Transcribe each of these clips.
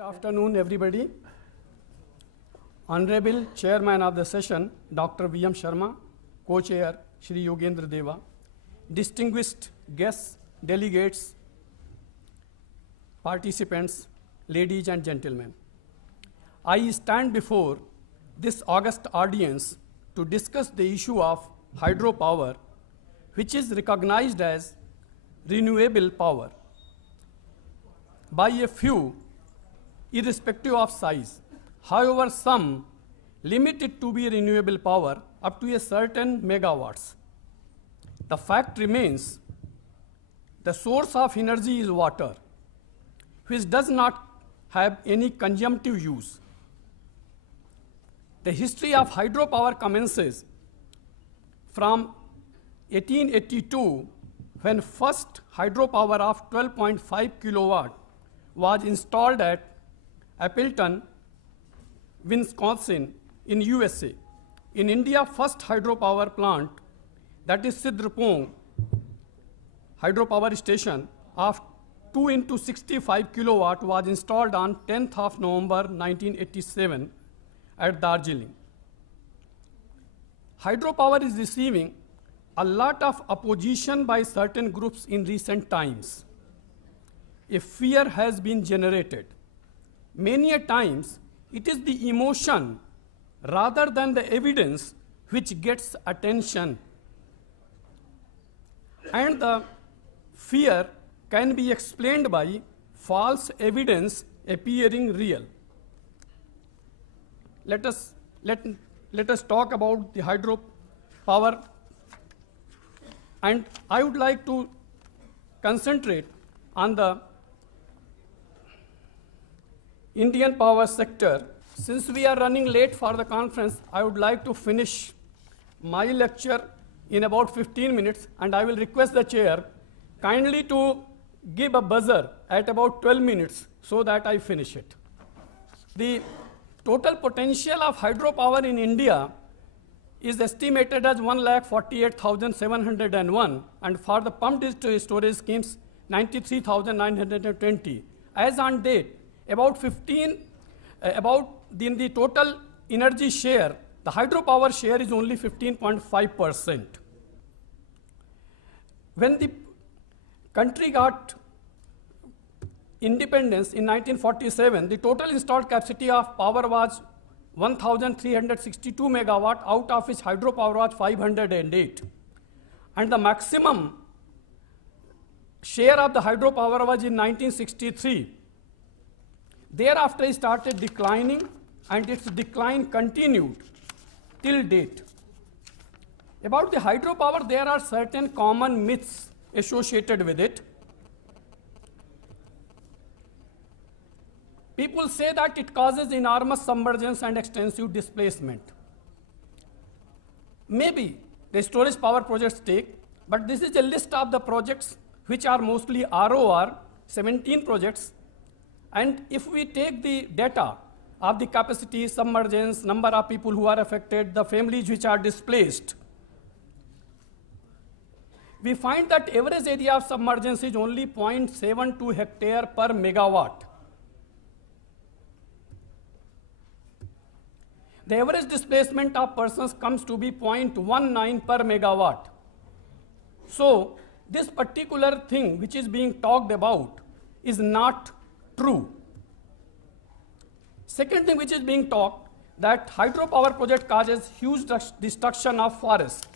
Good afternoon, everybody. Honorable Chairman of the session, Dr. V.M. Sharma, Co-Chair, Shri Yogendra Deva, distinguished guests, delegates, participants, ladies and gentlemen. I stand before this august audience to discuss the issue of hydropower, which is recognized as renewable power by a few, irrespective of size. However, some limit it to be renewable power up to a certain megawatts. The fact remains, the source of energy is water, which does not have any consumptive use. The history of hydropower commences from 1882, when first hydropower of 12.5 kilowatt was installed at Appleton, Wisconsin in USA. In India, first hydropower plant, that is Sidrapong hydropower station of 2 into 65 kilowatt was installed on 10th of November 1987 at Darjeeling. Hydropower is receiving a lot of opposition by certain groups in recent times. A fear has been generated. Many a times, it is the emotion rather than the evidence which gets attention. And the fear can be explained by false evidence appearing real. Let us talk about the hydropower, and I would like to concentrate on the Indian power sector. Since we are running late for the conference, I would like to finish my lecture in about 15 minutes, and I will request the chair kindly to give a buzzer at about 12 minutes so that I finish it. The total potential of hydropower in India is estimated as 1,48,701, and for the pumped storage schemes, 93,920. As on date, about in the total energy share, the hydropower share is only 15.5%. When the country got independence in 1947, the total installed capacity of power was 1,362 megawatt, out of which hydropower was 508. And the maximum share of the hydropower was in 1963. Thereafter, it started declining, and its decline continued till date. About the hydropower, there are certain common myths associated with it. People say that it causes enormous submergence and extensive displacement. Maybe the storage power projects take, but this is a list of the projects which are mostly ROR, 17 projects. And if we take the data of the capacity, submergence, number of people who are affected, the families which are displaced, we find that average area of submergence is only 0.72 hectare per megawatt. The average displacement of persons comes to be 0.19 per megawatt. So this particular thing which is being talked about is not true. Second thing which is being talked, that hydropower project causes huge destruction of forests.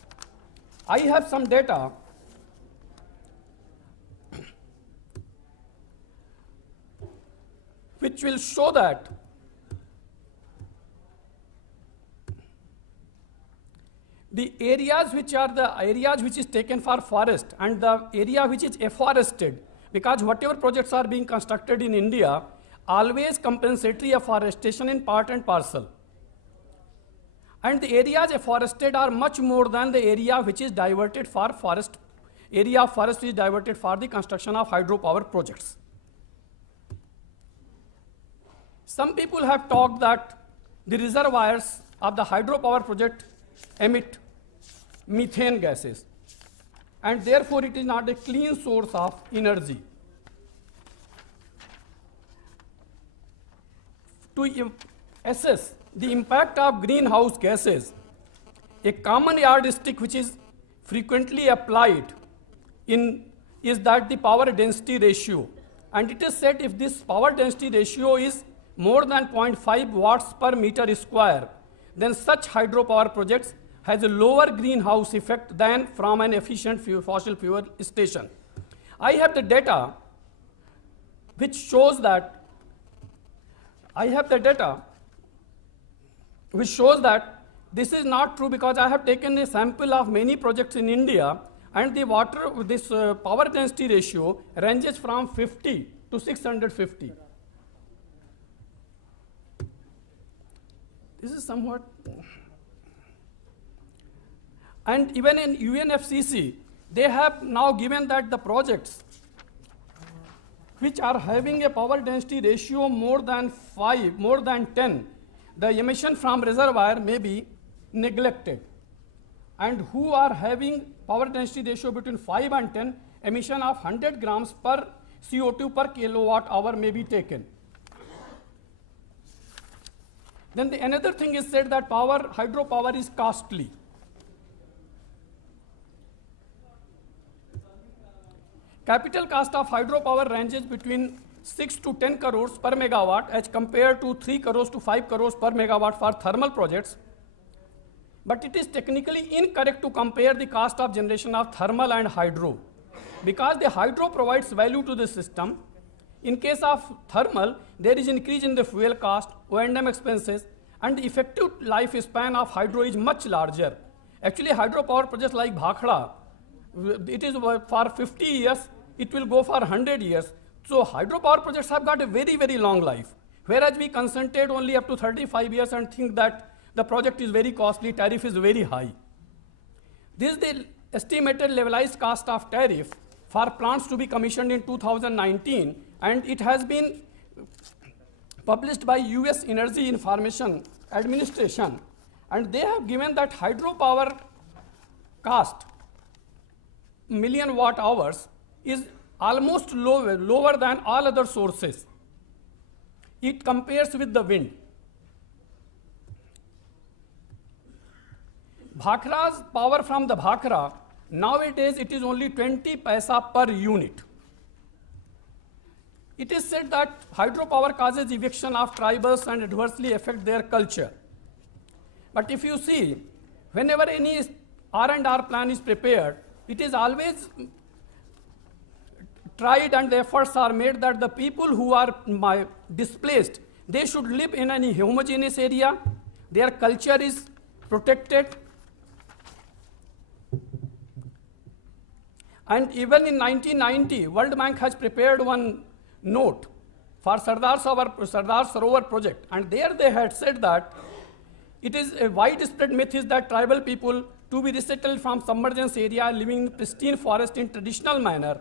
I have some data which will show that the areas which are the areas which is taken for forest and the area which is afforested, because whatever projects are being constructed in India, always compensatory afforestation in part and parcel. And the areas afforested are much more than the area which is diverted for forest, area of forest is diverted for the construction of hydropower projects. Some people have talked that the reservoirs of the hydropower project emit methane gases, and therefore it is not a clean source of energy. to assess the impact of greenhouse gases, a common yardstick which is frequently applied is that the power density ratio. And it is said if this power density ratio is more than 0.5 watts per meter square, then such hydropower projects has a lower greenhouse effect than from an efficient fossil fuel station. I have the data which shows that this is not true, because I have taken a sample of many projects in India, and the power density ratio ranges from 50 to 650. This is somewhat, and even in UNFCCC, they have now given that the projects which are having a power density ratio more than 10, the emission from reservoir may be neglected. And who are having power density ratio between 5 and 10, emission of 100 grams per CO2 per kilowatt hour may be taken. Then another thing is said that hydropower is costly. Capital cost of hydropower ranges between 6 to 10 crores per megawatt as compared to 3 crores to 5 crores per megawatt for thermal projects. But it is technically incorrect to compare the cost of generation of thermal and hydro, because the hydro provides value to the system. In case of thermal, there is increase in the fuel cost, O&M expenses, and the effective lifespan of hydro is much larger. Actually, hydropower projects like Bhakhra, it is for 50 years, it will go for 100 years. So hydropower projects have got a very, very long life, whereas we concentrate only up to 35 years and think that the project is very costly, tariff is very high. This is the estimated levelized cost of tariff for plants to be commissioned in 2019, and it has been published by US Energy Information Administration, and they have given that hydropower cost million watt hours is almost lower than all other sources. It compares with the wind. Bhakhra's power from the Bhakhra, nowadays it is only 20 paisa per unit. It is said that hydropower causes eviction of tribals and adversely affect their culture. But if you see, whenever any R&R plan is prepared, it is always tried and the efforts are made that the people who are displaced, they should live in any homogeneous area, their culture is protected. And even in 1990, World Bank has prepared one note for Sardar Sarovar project, and there they had said that it is a widespread myth is that tribal people to be resettled from submergence area living in pristine forest in traditional manner.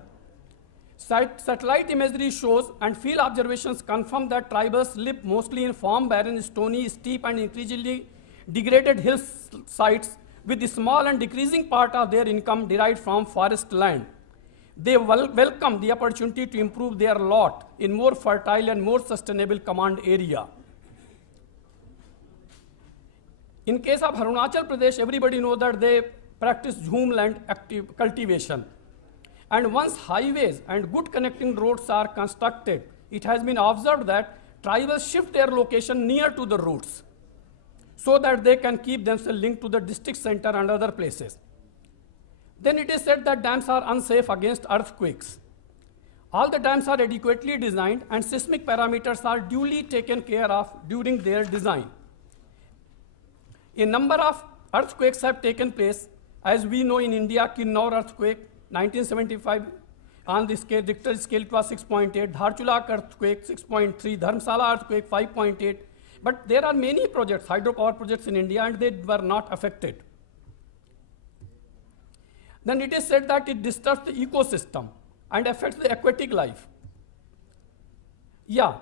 Satellite imagery shows and field observations confirm that tribals live mostly in farm, barren, stony, steep and increasingly degraded hillsides with the small and decreasing part of their income derived from forest land. They welcome the opportunity to improve their lot in more fertile and more sustainable command area. In case of Arunachal Pradesh, everybody knows that they practice jhum land cultivation. And once highways and good connecting roads are constructed, it has been observed that tribals shift their location near to the routes so that they can keep themselves linked to the district center and other places. Then it is said that dams are unsafe against earthquakes. All the dams are adequately designed and seismic parameters are duly taken care of during their design. A number of earthquakes have taken place. As we know in India, Kinnaur earthquake, 1975, on the Richter scale it was 6.8, Dharchulak earthquake 6.3, Dharmsala earthquake 5.8. But there are many projects, hydropower projects in India, and they were not affected. Then it is said that it disturbs the ecosystem and affects the aquatic life. Yeah,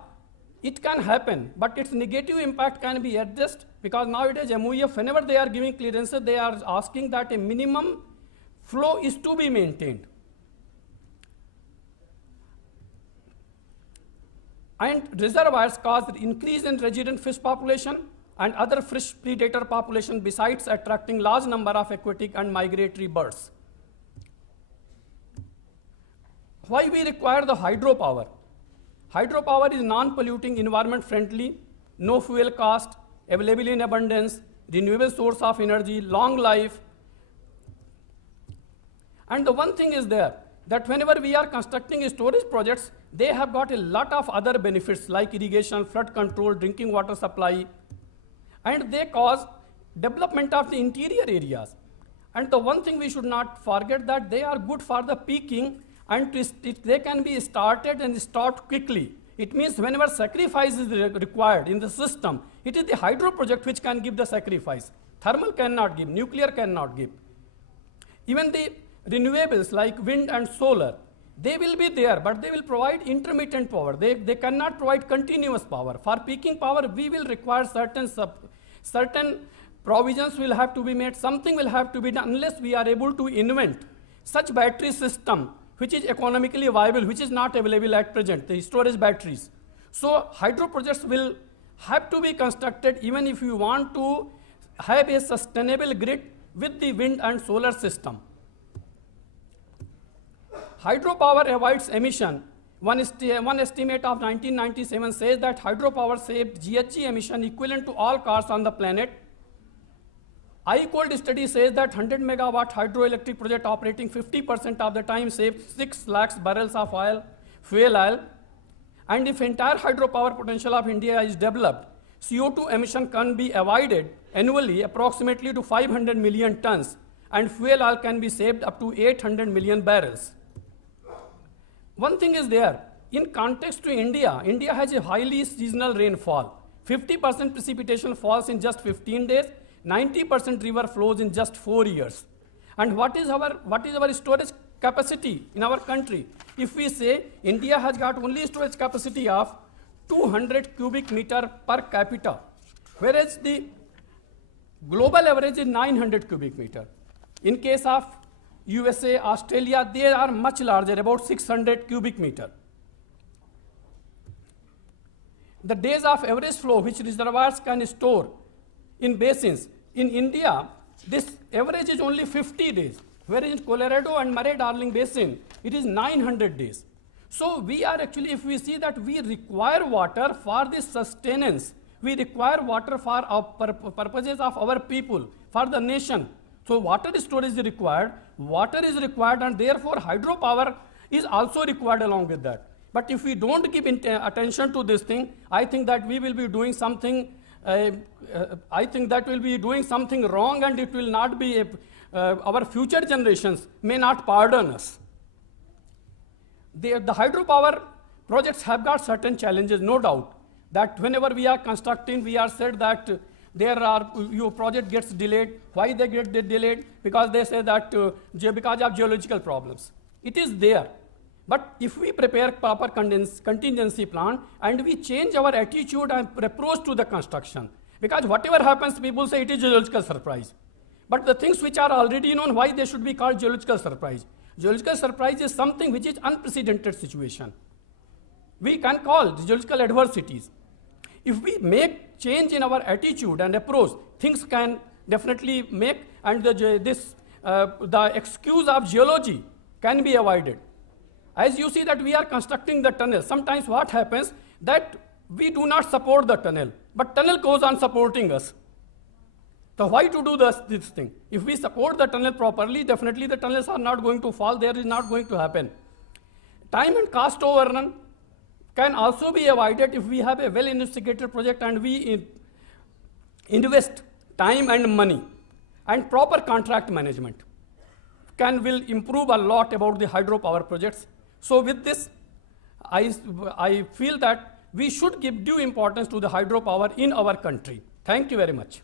it can happen, but its negative impact can be addressed, because nowadays MOEF, whenever they are giving clearances, they are asking that a minimum flow is to be maintained. And reservoirs cause increase in resident fish population and other fish predator population, besides attracting large number of aquatic and migratory birds. Why we require the hydropower? Hydropower is non-polluting, environment friendly, no fuel cost, available in abundance, renewable source of energy, long life. And the one thing is there, that whenever we are constructing storage projects, they have got a lot of other benefits like irrigation, flood control, drinking water supply, and they cause development of the interior areas. And the one thing we should not forget, that they are good for the peaking, and they can be started and stopped quickly. It means whenever sacrifice is required in the system, it is the hydro project which can give the sacrifice. Thermal cannot give, nuclear cannot give. Even the renewables like wind and solar, they will be there, but they will provide intermittent power. They cannot provide continuous power. For peaking power, we will require certain provisions will have to be made, something will have to be done, unless we are able to invent such battery system which is economically viable, which is not available at present, the storage batteries. So hydro projects will have to be constructed even if you want to have a sustainable grid with the wind and solar system. Hydropower avoids emission. One estimate of 1997 says that hydropower saved GHG emission equivalent to all cars on the planet. iCold study says that 100 megawatt hydroelectric project operating 50% of the time saved 6 lakhs barrels of oil, fuel oil. And if entire hydropower potential of India is developed, CO2 emission can be avoided annually approximately to 500 million tons, and fuel oil can be saved up to 800 million barrels. One thing is there, in context to India, India has a highly seasonal rainfall. 50% precipitation falls in just 15 days, 90% river flows in just 4 years. And what is our storage capacity in our country? If we say India has got only storage capacity of 200 cubic meter per capita, whereas the global average is 900 cubic meter. In case of USA, Australia, they are much larger, about 600 cubic meter. The days of average flow which reservoirs can store in basins, in India, this average is only 50 days, whereas in Colorado and Murray-Darling Basin, it is 900 days. So we are actually, if we see that we require water for the sustenance, we require water for our purposes of our people, for the nation. So water storage is required, and therefore hydropower is also required along with that. But if we don't give attention to this thing, I think that we will be doing something, wrong, and it will not be, our future generations may not pardon us. The hydropower projects have got certain challenges, no doubt, that whenever we are constructing, we are said that your project gets delayed. Why they get delayed? Because they say that because of geological problems. It is there. But if we prepare proper contingency plan and we change our attitude and approach to the construction, because whatever happens, people say it is geological surprise. But the things which are already known, why they should be called geological surprise? Geological surprise is something which is unprecedented situation. We can call geological adversities. If we make change in our attitude and approach, things can definitely make, and the excuse of geology can be avoided. As you see that we are constructing the tunnel, sometimes what happens that we do not support the tunnel, but tunnel goes on supporting us. So why to do this thing? If we support the tunnel properly, definitely the tunnels are not going to fall, there is not going to happen. Time and cost overrun can also be avoided if we have a well-investigated project and we invest time and money, and proper contract management will improve a lot about the hydropower projects. So with this, I feel that we should give due importance to the hydropower in our country. Thank you very much.